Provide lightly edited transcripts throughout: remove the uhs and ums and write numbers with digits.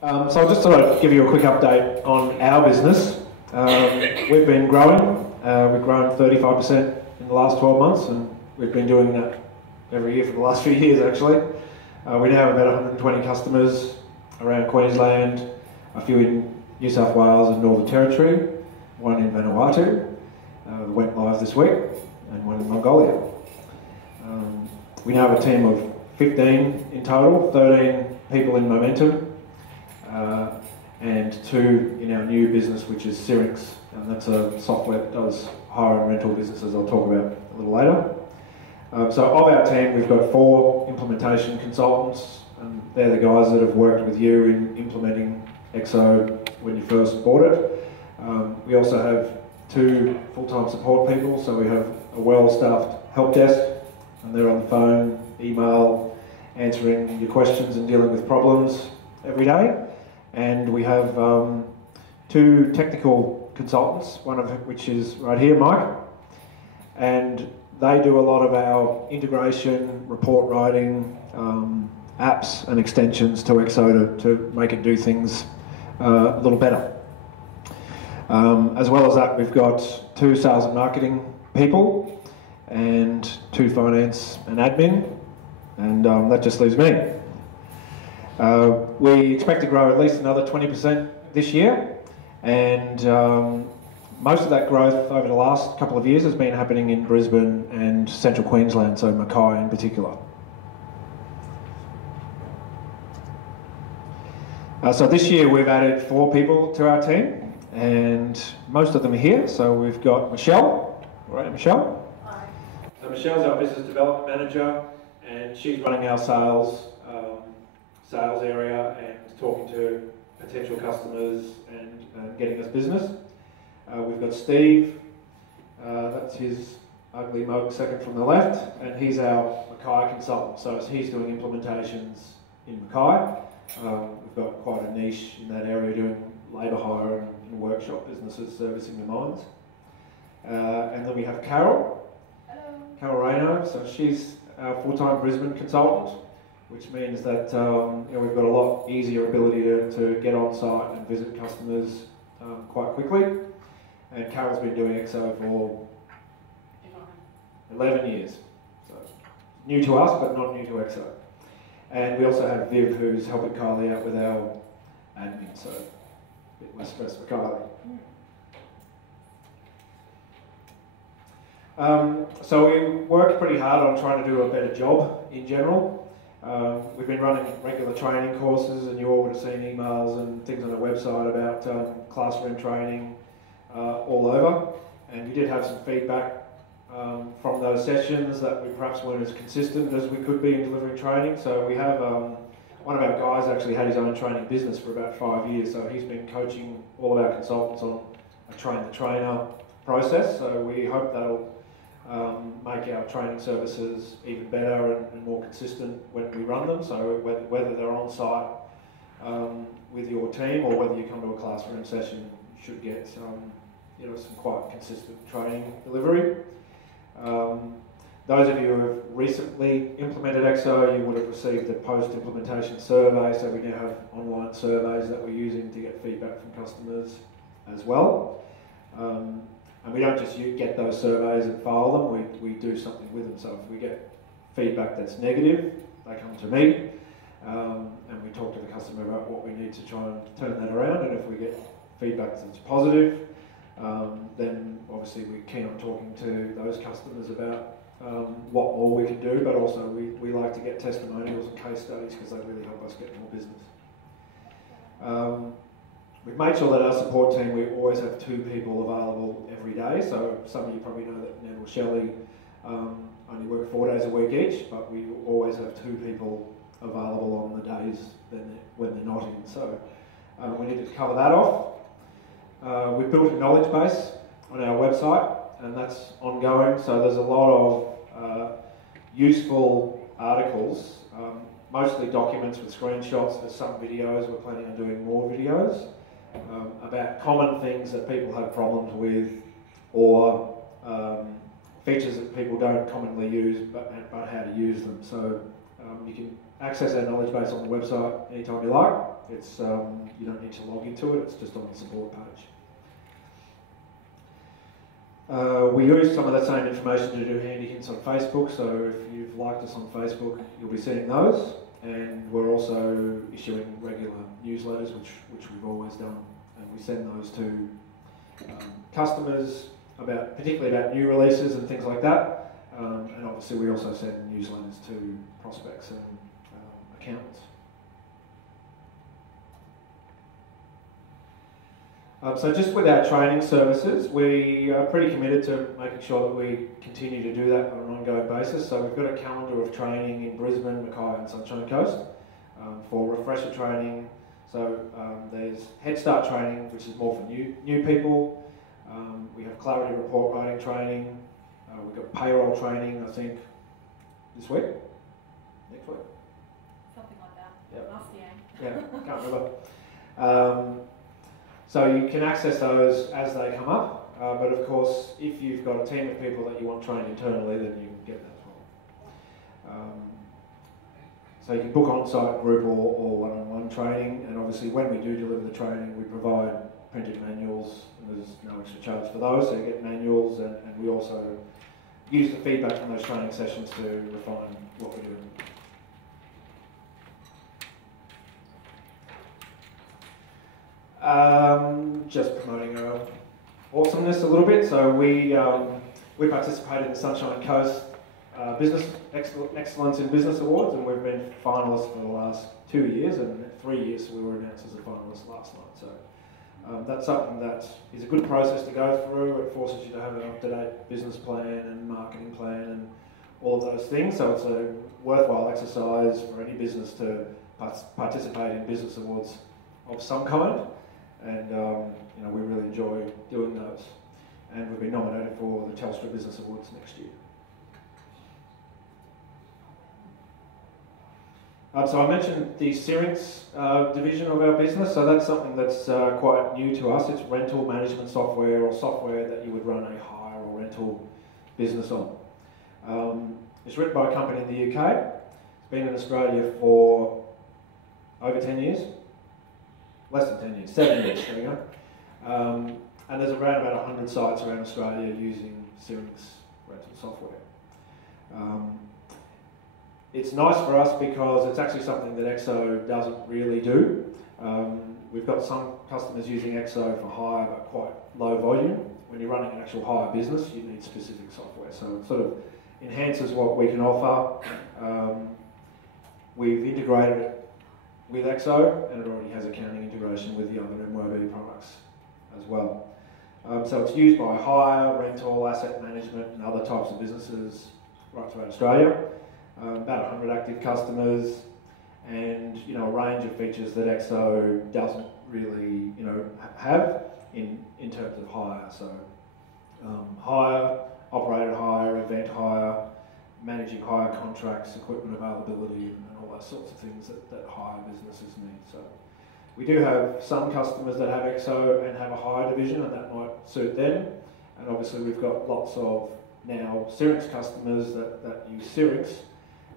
So I just thought I'd give you a quick update on our business. We've been growing. We've grown 35% in the last 12 months, and we've been doing that every year for the last few years, actually. We now have about 120 customers around Queensland, a few in New South Wales and Northern Territory, one in Vanuatu, that went live this week, and one in Mongolia. We now have a team of 15 in total, 13 people in Momentum, and 2 in our new business, which is Syrinx, and that's a software that does hire and rental businesses I'll talk about a little later. So of our team, we've got 4 implementation consultants, and they're the guys that have worked with you in implementing EXO when you first bought it. We also have 2 full-time support people, so we have a well-staffed help desk, and they're on the phone, email, answering your questions and dealing with problems every day. And we have 2 technical consultants, one of which is right here, Mike, and they do a lot of our integration, report writing, apps and extensions to EXO to make it do things a little better. As well as that, we've got 2 sales and marketing people and 2 finance and admin, and that just leaves me. We expect to grow at least another 20% this year, and most of that growth over the last couple of years has been happening in Brisbane and Central Queensland, so Mackay in particular. So this year we've added 4 people to our team, and most of them are here. So we've got Michelle. All right, Michelle? Hi. So Michelle's our business development manager, and she's running our sales area and talking to potential customers and getting us business. We've got Steve, that's his ugly mug second from the left, and he's our Mackay consultant, so he's doing implementations in Mackay. We've got quite a niche in that area, doing labour hire and workshop businesses servicing the mines. And then we have Carol. Hello. Carol Rayno, so she's our full-time Brisbane consultant, which means that we've got a lot easier ability to get on site and visit customers quite quickly. And Carol's been doing EXO for 11 years, so new to us but not new to EXO. And we also have Viv, who's helping Kylie out with our admin, so a bit less stress for Kylie. So we worked pretty hard on trying to do a better job in general. We've been running regular training courses, and you all would have seen emails and things on our website about classroom training all over. And we did have some feedback from those sessions that we perhaps weren't as consistent as we could be in delivering training. So we have one of our guys actually had his own training business for about 5 years, so he's been coaching all of our consultants on a train-the-trainer process. So we hope that'll make our training services even better and more consistent when we run them. So whether they're on site with your team or whether you come to a classroom session, you should get some quite consistent training delivery. Those of you who have recently implemented EXO, you would have received a post-implementation survey, so we now have online surveys that we're using to get feedback from customers as well. And we don't just get those surveys and file them, we do something with them. So if we get feedback that's negative, they come to me, and we talk to the customer about what we need to try and turn that around. And if we get feedback that's positive, then obviously we're keen on talking to those customers about what more we can do, but also we like to get testimonials and case studies because they really help us get more business. We've made sure that our support team, we always have 2 people available every day. So some of you probably know that Ned or Shelley only work 4 days a week each, but we always have 2 people available on the days when they're not in. So we needed to cover that off. We've built a knowledge base on our website, and that's ongoing. So there's a lot of useful articles, mostly documents with screenshots. There's some videos. We're planning on doing more videos about common things that people have problems with, or features that people don't commonly use, but how to use them. So you can access our knowledge base on the website anytime you like. It's you don't need to log into it, it's just on the support page. We use some of that same information to do handy hints on Facebook, so if you've liked us on Facebook, you'll be seeing those. And we're also issuing regular newsletters, which we've always done, and we send those to customers, particularly about new releases and things like that. And obviously we also send newsletters to prospects and accountants. So just with our training services, we are pretty committed to making sure that we continue to do that on an ongoing basis. So we've got a calendar of training in Brisbane, Mackay and Sunshine Coast for refresher training. So there's Head Start training, which is more for new people. We have clarity report writing training. We've got payroll training, I think, this week? Next week? Something like that. Yep. Must be, Yeah, can't remember. So you can access those as they come up, but of course, if you've got a team of people that you want trained internally, then you can get that as well. So you can book on-site group or one-on-one training, and obviously when we do deliver the training, we provide printed manuals, and there's no extra charge for those, so you get manuals, and we also use the feedback from those training sessions to refine what we're doing. Just promoting our awesomeness a little bit. So we participated in the Sunshine Coast Business Excellence in Business Awards, and we've been finalists for the last 2 years, and 3 years so we were announced as a finalist last night. So that's something that is a good process to go through. It forces you to have an up-to-date business plan and marketing plan and all of those things. So it's a worthwhile exercise for any business to participate in business awards of some kind. And we really enjoy doing those, and we've been nominated for the Telstra Business Awards next year. So I mentioned the Syrinx division of our business, so that's something that's quite new to us. It's rental management software, or software that you would run a hire or rental business on. It's written by a company in the UK. It's been in Australia for over 10 years. Less than 10 years, 7 years, there we go. And there's around about 100 sites around Australia using Syrinx rental software. It's nice for us because it's actually something that EXO doesn't really do. We've got some customers using EXO for hire, but quite low volume. When you're running an actual hire business, you need specific software. So it sort of enhances what we can offer. We've integrated it with EXO, and it already has accounting integration with the other MYOB products as well. So it's used by hire, rental, asset management and other types of businesses right throughout Australia. About 100 active customers, and a range of features that EXO doesn't really have in terms of hire. So hire, operated hire, event hire, managing hire contracts, equipment availability, and all those sorts of things that hire businesses need. So we do have some customers that have EXO and have a hire division, and that might suit them. And obviously we've got lots of now Syrinx customers that use Syrinx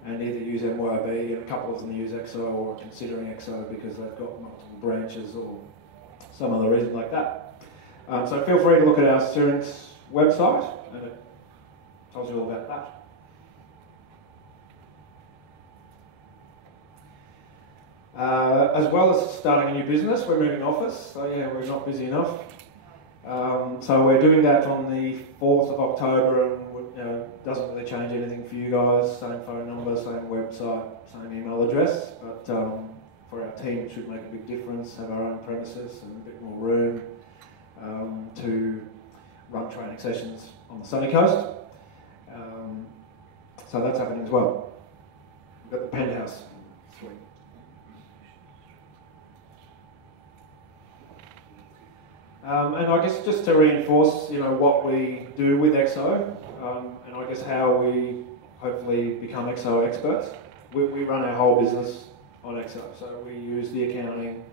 and either use MYOB, and a couple of them use EXO or are considering EXO because they've got multiple branches or some other reason like that. So feel free to look at our Syrinx website, and it tells you all about that. As well as starting a new business, we're moving office, so yeah, we're not busy enough. So we're doing that on the 4th of October, and doesn't really change anything for you guys. Same phone number, same website, same email address, but for our team it should make a big difference. Have our own premises and a bit more room to run training sessions on the sunny coast. So that's happening as well. We've got the penthouse suite. And I guess just to reinforce, what we do with EXO, and I guess how we hopefully become EXO experts. We run our whole business on EXO, so we use the accounting.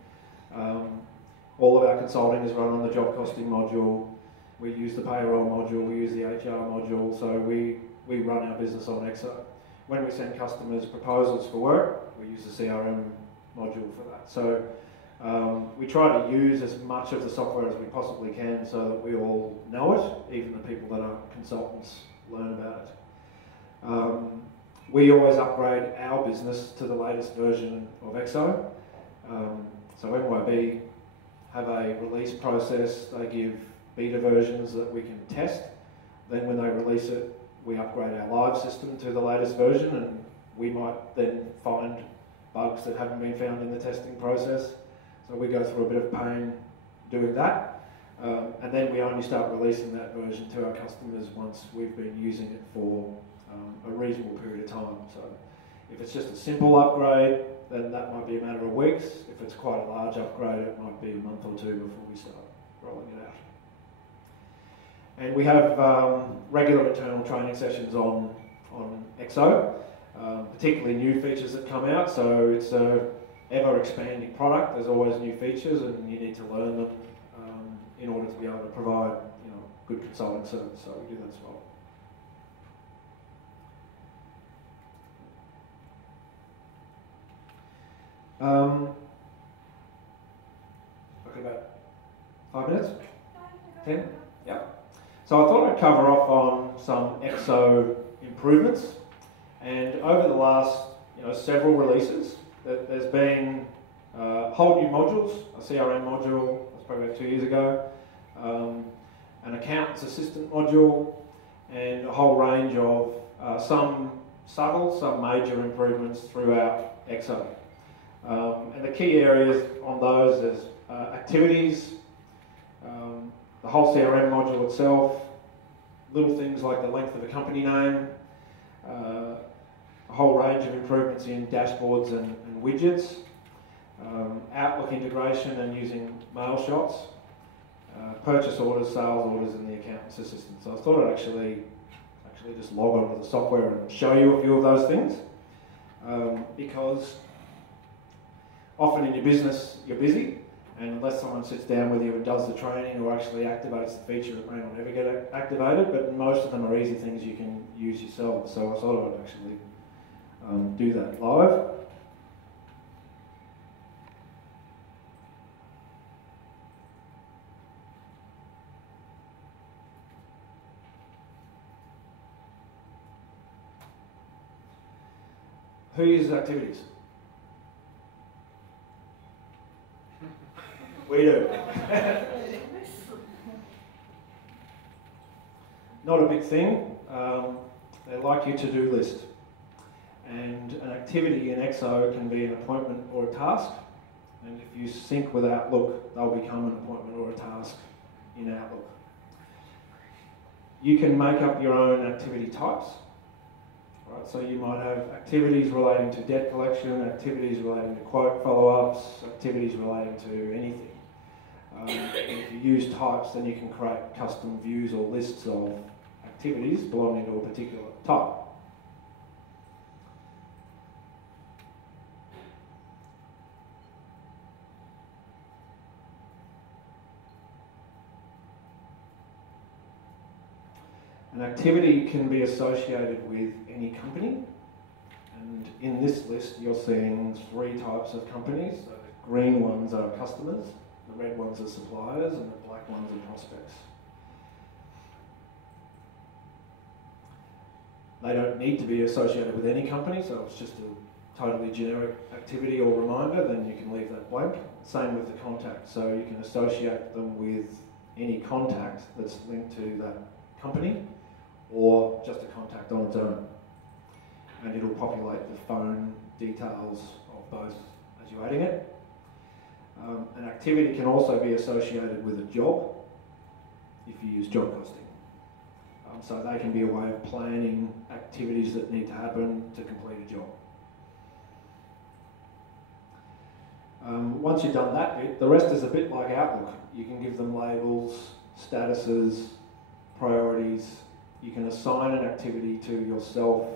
All of our consulting is run on the job costing module. We use the payroll module. We use the HR module. So we run our business on EXO. when we send customers proposals for work, we use the CRM module for that. So we try to use as much of the software as we possibly can so that we all know it, even the people that aren't consultants learn about it. We always upgrade our business to the latest version of EXO. So NYB have a release process. They give beta versions that we can test. Then when they release it, we upgrade our live system to the latest version, and we might then find bugs that haven't been found in the testing process. So we go through a bit of pain doing that. And then we only start releasing that version to our customers once we've been using it for a reasonable period of time. So if it's just a simple upgrade, then that might be a matter of weeks. If it's quite a large upgrade, it might be a month or two before we start rolling it out. And we have regular internal training sessions on EXO, particularly new features that come out. So it's a ever-expanding product. There's always new features, and you need to learn them in order to be able to provide, good consulting service. So we do that as well. Okay, about 5 minutes? 10? Yeah. So I thought I'd cover off on some EXO improvements. And over the last several releases, there's been whole new modules, a CRM module, that's probably about 2 years ago, an accountant's assistant module, and a whole range of some subtle, some major improvements throughout EXO. And the key areas on those is activities, the whole CRM module itself, little things like the length of a company name, a whole range of improvements in dashboards and widgets, Outlook integration and using mail shots, purchase orders, sales orders, and the accountant's assistant. So I thought I'd actually just log on to the software and show you a few of those things, because often in your business you're busy, and unless someone sits down with you and does the training or actually activates the feature, it may not ever get activated, but most of them are easy things you can use yourself. So I thought I'd actually do that live. Who uses activities? We do. Not a big thing. They like your to-do list. And an activity in EXO can be an appointment or a task. And if you sync with Outlook, they'll become an appointment or a task in Outlook. You can make up your own activity types. Right, so you might have activities relating to debt collection, activities relating to quote follow-ups, activities relating to anything. If you use types, then you can create custom views or lists of activities belonging to a particular type. An activity can be associated with any company, and in this list you're seeing 3 types of companies. So the green ones are customers, the red ones are suppliers, and the black ones are prospects. They don't need to be associated with any company, so it's just a totally generic activity or reminder, then you can leave that blank. Same with the contact, so you can associate them with any contact that's linked to that company, or just a contact on its own. And it'll populate the phone details of both as you're adding it. An activity can also be associated with a job if you use job costing. So they can be a way of planning activities that need to happen to complete a job. Once you've done that bit, the rest is a bit like Outlook. You can give them labels, statuses, priorities. You can assign an activity to yourself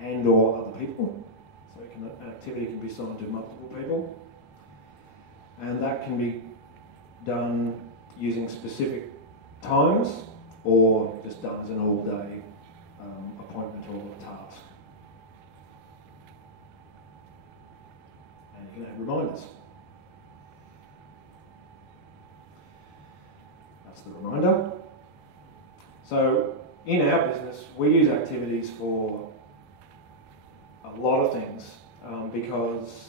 and or other people. So an activity can be assigned to multiple people. And that can be done using specific times or just done as an all-day appointment or task. can add reminders. That's the reminder. So in our business, we use activities for a lot of things because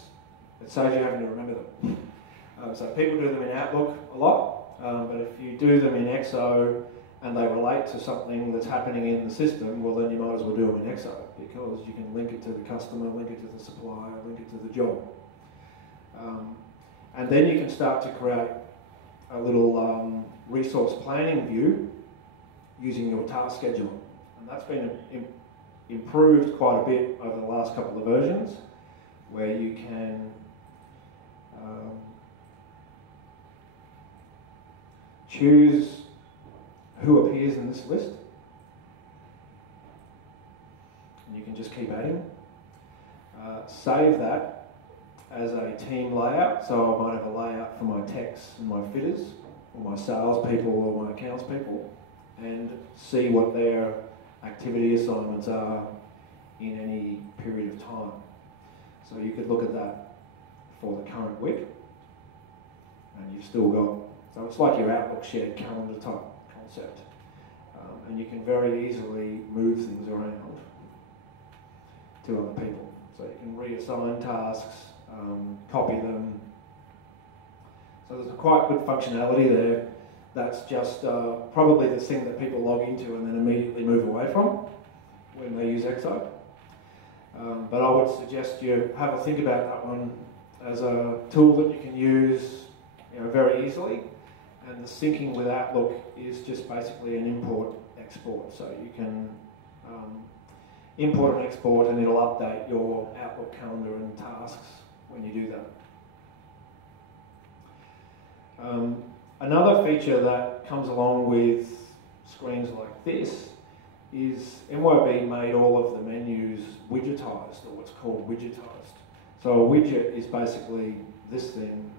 it saves you having to remember them. So people do them in Outlook a lot, but if you do them in Exo and they relate to something that's happening in the system, well then you might as well do them in Exo because you can link it to the customer, link it to the supplier, link it to the job. And then you can start to create a little resource planning view using your task scheduler. And that's been improved quite a bit over the last couple of versions, where you can choose who appears in this list. And you can just keep adding. Save that as a team layout. So I might have a layout for my techs and my fitters, or my sales people or my accounts people, and see what their activity assignments are in any period of time. So you could look at that for the current week, and you've still got, so it's like your Outlook shared calendar type concept, and you can very easily move things around to other people. So you can reassign tasks, copy them. So there's a quite good functionality there. That's just probably the thing that people log into and then immediately move away from when they use Exo. But I would suggest you have a think about that one as a tool that you can use, very easily. And the syncing with Outlook is just basically an import-export. So you can import and export, and it'll update your Outlook calendar and tasks when you do that. Another feature that comes along with screens like this is MYB made all of the menus widgetized, or what's called widgetized. So a widget is basically this thing,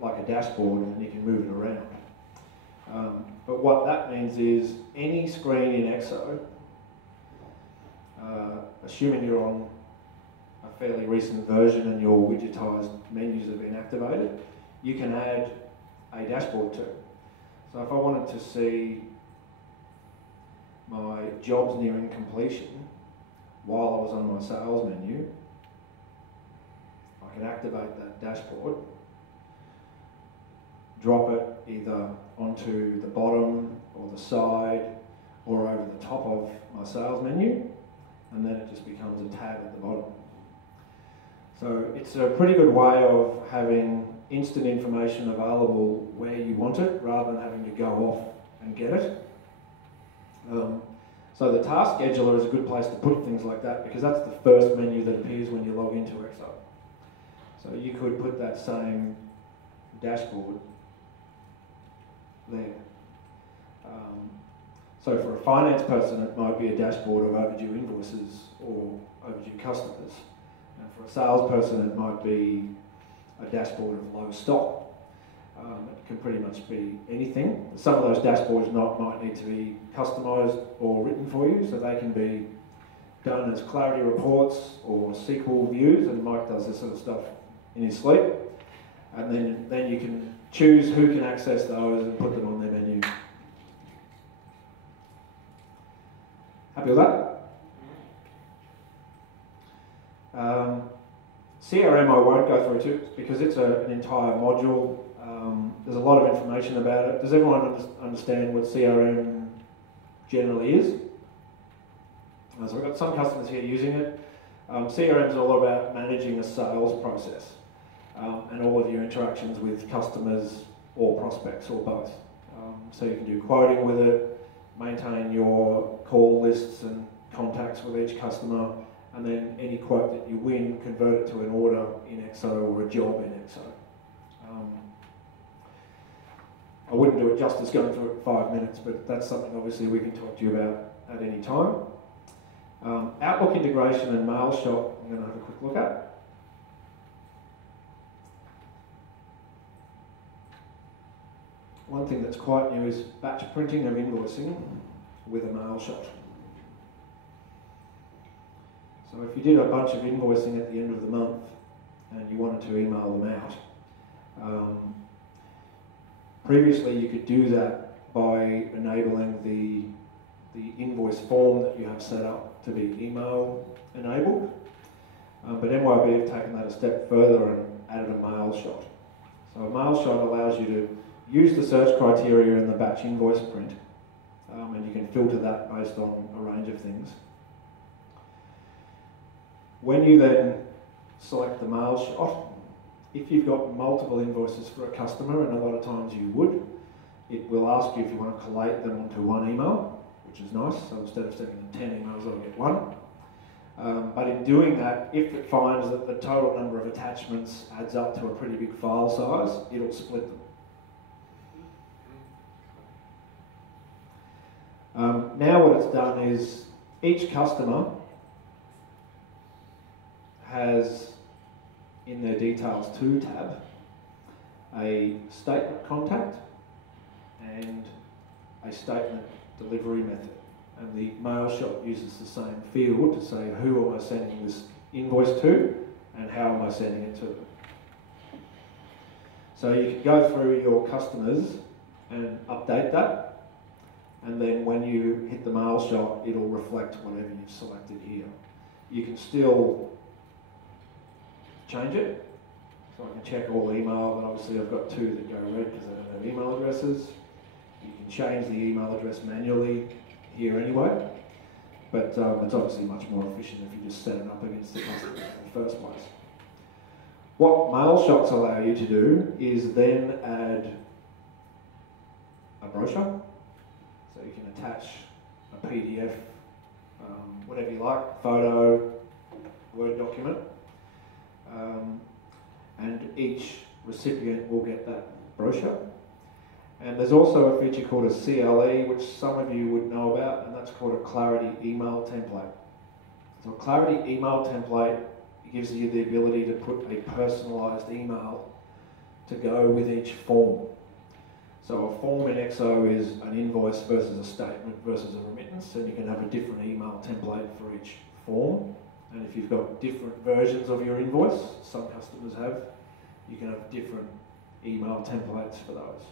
like a dashboard, and you can move it around. But what that means is any screen in Exo, assuming you're on a fairly recent version and your widgetized menus have been activated, you can add a dashboard to. So if I wanted to see my jobs nearing completion while I was on my sales menu, I can activate that dashboard, drop it either onto the bottom or the side or over the top of my sales menu, and then it just becomes a tab at the bottom. So it's a pretty good way of having instant information available where you want it rather than having to go off and get it. So the task scheduler is a good place to put things like that because that's the first menu that appears when you log into Exo. So you could put that same dashboard there. So for a finance person, it might be a dashboard of overdue invoices or overdue customers. And for a salesperson, it might be a dashboard of low stock. It can pretty much be anything. Some of those dashboards might need to be customised or written for you, so they can be done as clarity reports or SQL views, and Mike does this sort of stuff in his sleep. And then you can choose who can access those and put them on their menu. Happy with that? CRM I won't go through too because it's an entire module. There's a lot of information about it. Does everyone understand what CRM generally is? So we've got some customers here using it. CRM is all about managing a sales process and all of your interactions with customers or prospects or both. So you can do quoting with it, maintain your call lists and contacts with each customer, and then any quote that you win, convert it to an order in Exo or a job in Exo. I wouldn't do it justice going through it in 5 minutes, but that's something obviously we can talk to you about at any time. Outlook integration and MailShot, I'm going to have a quick look at. One thing that's quite new is batch printing of invoicing with a MailShot. So if you did a bunch of invoicing at the end of the month and you wanted to email them out. Previously you could do that by enabling the invoice form that you have set up to be email enabled, but MYOB have taken that a step further and added a mail shot. So a mail shot allows you to use the search criteria in the batch invoice print, and you can filter that based on a range of things. When you then select the mail shot, if you've got multiple invoices for a customer, and a lot of times you would, it will ask you if you want to collate them onto one email, which is nice. So instead of sending them 10 emails, I'll get one. But in doing that, if it finds that the total number of attachments adds up to a pretty big file size, it'll split them. Now what it's done is each customer has in their Details To tab a statement contact and a statement delivery method. And the mail shot uses the same field to say who am I sending this invoice to and how am I sending it to them. So you can go through your customers and update that, and then when you hit the mail shot, it'll reflect whatever you've selected here. You can still change it. So I can check all email, but obviously I've got 2 that go red because I don't have email addresses. You can change the email address manually here anyway, but it's obviously much more efficient if you just set it up against the customer in the first place. What mail shots allow you to do is then add a brochure. So you can attach a PDF, whatever you like, photo, Word document, and each recipient will get that brochure. And there's also a feature called a CLE, which some of you would know about, and that's called a Clarity email template. So a Clarity email template gives you the ability to put a personalised email to go with each form. So a form in XO is an invoice versus a statement versus a remittance, and you can have a different email template for each form. And if you've got different versions of your invoice, some customers have, you can have different email templates for those.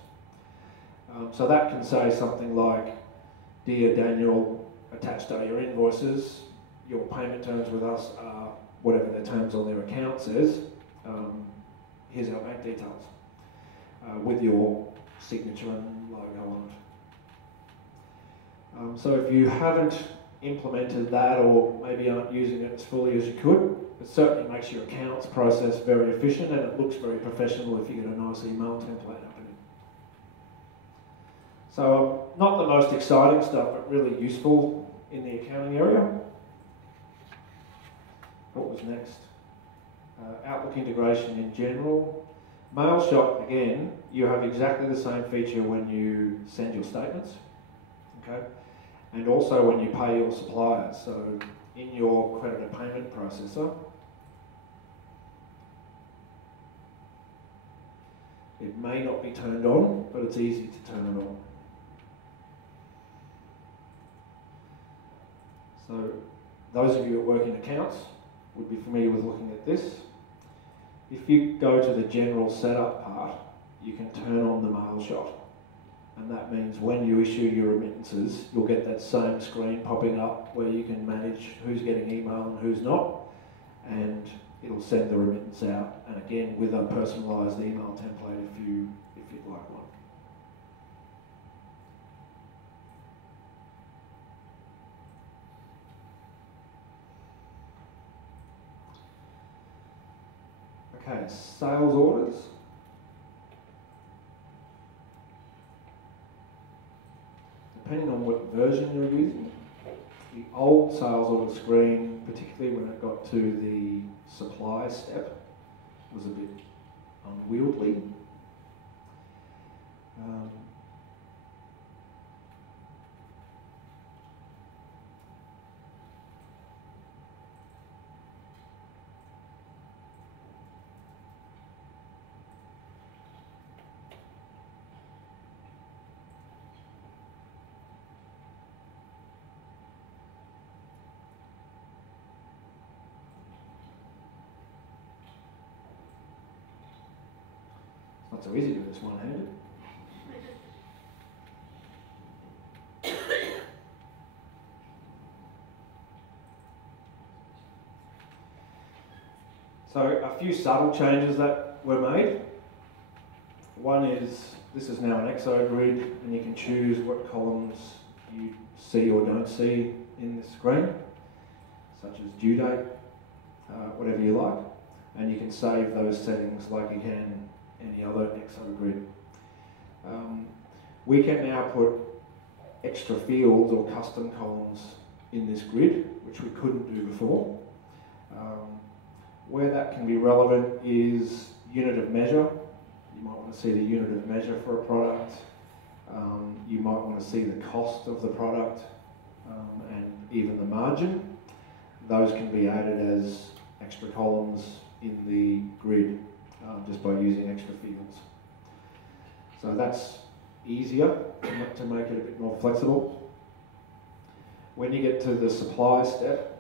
So that can say something like, Dear Daniel, attached are your invoices, your payment terms with us are whatever their terms on their account says, here's our bank details, with your signature and logo on it. So if you haven't implemented that, or maybe aren't using it as fully as you could, it certainly makes your accounts process very efficient, and it looks very professional if you get a nice email template up in it. So not the most exciting stuff, but really useful in the accounting area. What was next? Outlook integration in general. Mail shot, again, you have exactly the same feature when you send your statements, okay? And also when you pay your suppliers. So in your creditor payment processor, it may not be turned on, but it's easy to turn it on. So those of you that work in accounts would be familiar with looking at this. If you go to the general setup part, you can turn on the mail shot. And that means when you issue your remittances, you'll get that same screen popping up where you can manage who's getting email and who's not. And it'll send the remittance out. And again, with a personalised email template if you'd like one. Okay, sales orders. Depending on what version you're using, the old sales order screen, particularly when it got to the supply step, was a bit unwieldy. Not so easy to do this one-handed. So a few subtle changes that were made. One is, this is now an EXO grid, and you can choose what columns you see or don't see in this screen, such as due date, whatever you like, and you can save those settings like you can any other EXO grid. We can now put extra fields or custom columns in this grid, which we couldn't do before. Where that can be relevant is unit of measure. You might want to see the unit of measure for a product. You might want to see the cost of the product and even the margin. Those can be added as extra columns in the grid just by using extra fields. So that's easier to make it a bit more flexible. When you get to the supply step,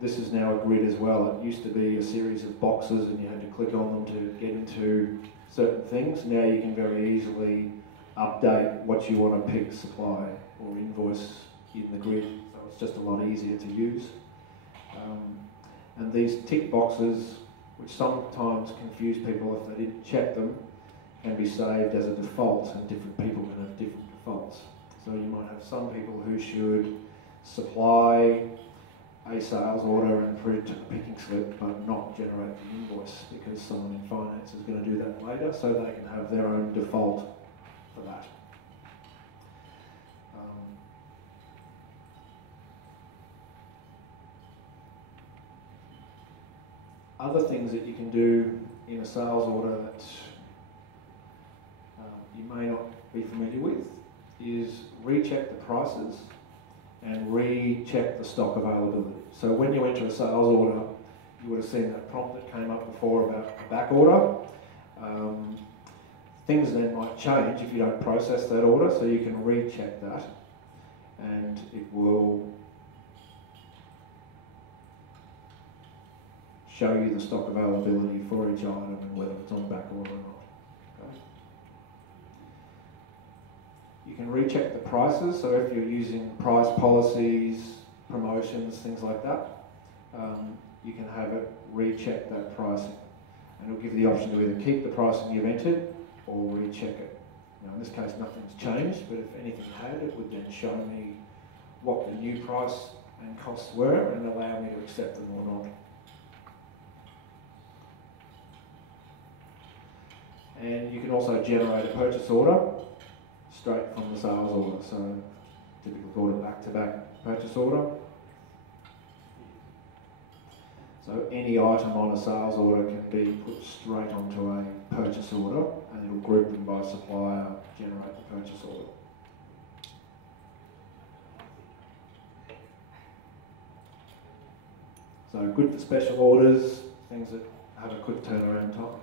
this is now a grid as well. It used to be a series of boxes and you had to click on them to get into certain things. Now you can very easily update what you want to pick, supply or invoice in the grid. So it's just a lot easier to use. And these tick boxes, which sometimes confuse people if they didn't check them, can be saved as a default, and different people can have different defaults. So you might have some people who should supply a sales order and print a picking slip but not generate the invoice because someone in finance is going to do that later, so they can have their own default for that. Other things that you can do in a sales order that you may not be familiar with is recheck the prices and recheck the stock availability. So when you enter a sales order, you would have seen that prompt that came up before about a back order. Things then might change if you don't process that order, so you can recheck that and it will show you the stock availability for each item and whether it's on back order or not. Okay. You can recheck the prices, so if you're using price policies, promotions, things like that, you can have it recheck that pricing. And it'll give you the option to either keep the pricing you've entered or recheck it. Now in this case nothing's changed, but if anything had, it would then show me what the new price and costs were and allow me to accept them or not. And you can also generate a purchase order straight from the sales order. So typically called a back-to-back purchase order. So any item on a sales order can be put straight onto a purchase order and it'll group them by supplier, generate the purchase order. So good for special orders, things that have a quick turnaround time.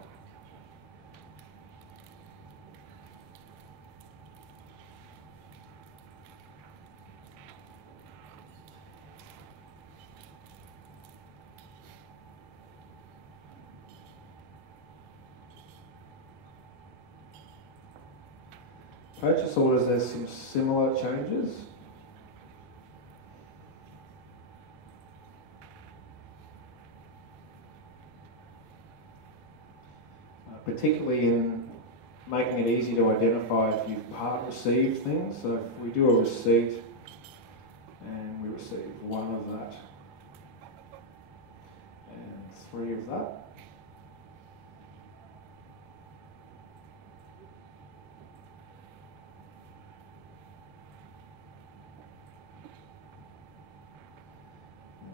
Purchase orders, there's some similar changes. Particularly in making it easy to identify if you've part received things. So if we do a receipt and we receive 1 of that and 3 of that,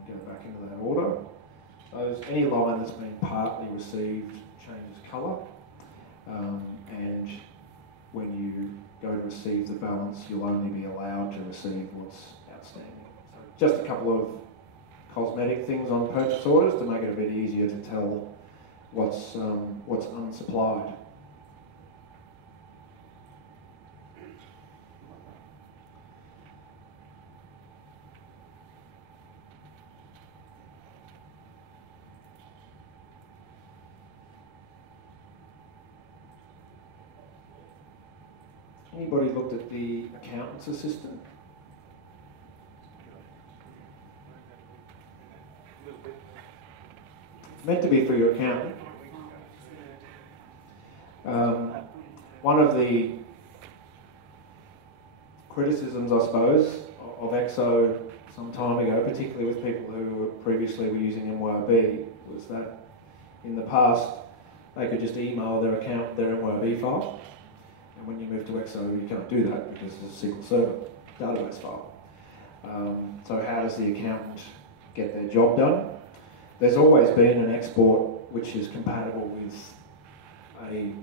go back into that order. Any line that's been partly received changes colour, and when you go to receive the balance, you'll only be allowed to receive what's outstanding. So just a couple of cosmetic things on purchase orders to make it a bit easier to tell what's unsupplied. Anybody looked at the accountant's assistant? Meant to be for your accountant. One of the criticisms, I suppose, of EXO some time ago, particularly with people who previously were using MYOB, was that in the past they could just email their MYOB file, and when you move to EXO you can't do that because it's a SQL Server database file. So how does the accountant get their job done? There's always been an export which is compatible with a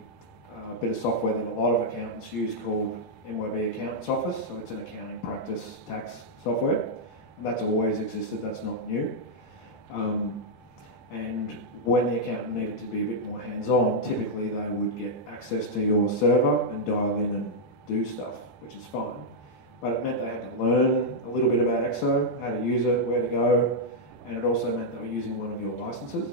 bit of software that a lot of accountants use called MYOB Accountant's Office, so it's an accounting practice tax software, and that's always existed, that's not new. And when the accountant needed to be a bit more hands-on, typically they would get access to your server and dial in and do stuff, which is fine. But it meant they had to learn a little bit about EXO, how to use it, where to go, and it also meant they were using one of your licenses.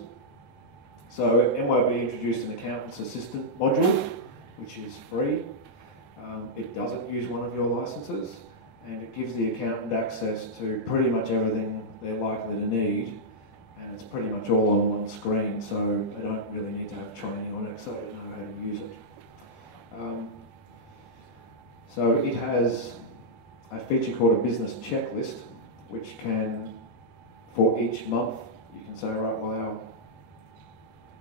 So MYOB introduced an accountant's assistant module, which is free. It doesn't use one of your licenses, and it gives the accountant access to pretty much everything they're likely to need, and it's pretty much all on one screen, so they don't really need to have training on EXO to know how to use it. So it has a feature called a business checklist, which can, for each month, you can say, right, well, our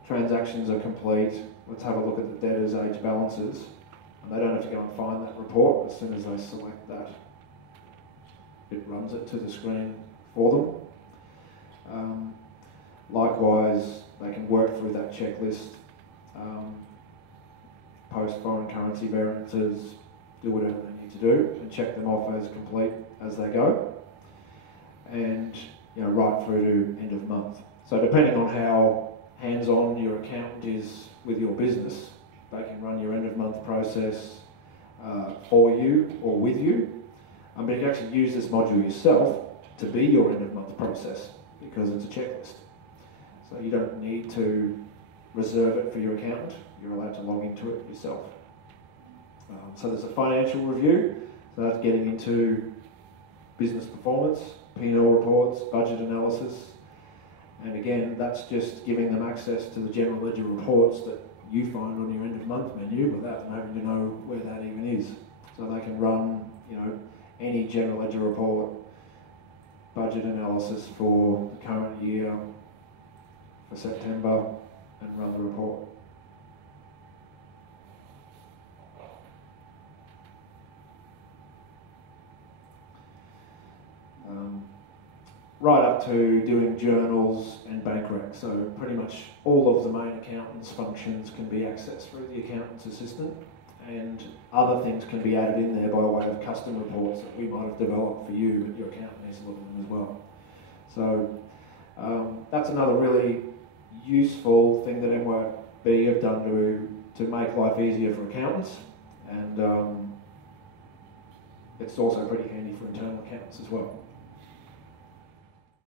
transactions are complete, let's have a look at the debtors' age balances. And they don't have to go and find that report. As soon as they select that, it runs it to the screen for them. Likewise, they can work through that checklist, post foreign currency variances, do whatever they need to do, and check them off as complete as they go, and right through to end of month. So depending on how hands-on your accountant is with your business, they can run your end of month process for you or with you. But you can actually use this module yourself to be your end of month process because it's a checklist. So you don't need to reserve it for your accountant. You're allowed to log into it yourself. So there's a financial review. So that's getting into business performance, P&L reports, budget analysis. And again, that's just giving them access to the general ledger reports that you find on your end of month menu without them having to know where that even is. So they can run, any general ledger report, budget analysis for the current year, for September, and run the report. Right up to doing journals and bank recs. So pretty much all of the main accountant's functions can be accessed through the accountant's assistant, and other things can be added in there by way of custom reports that we might have developed for you, but your accountant needs to look at them as well. So that's another really useful thing that MYOB have done to make life easier for accountants, and it's also pretty handy for internal accountants as well.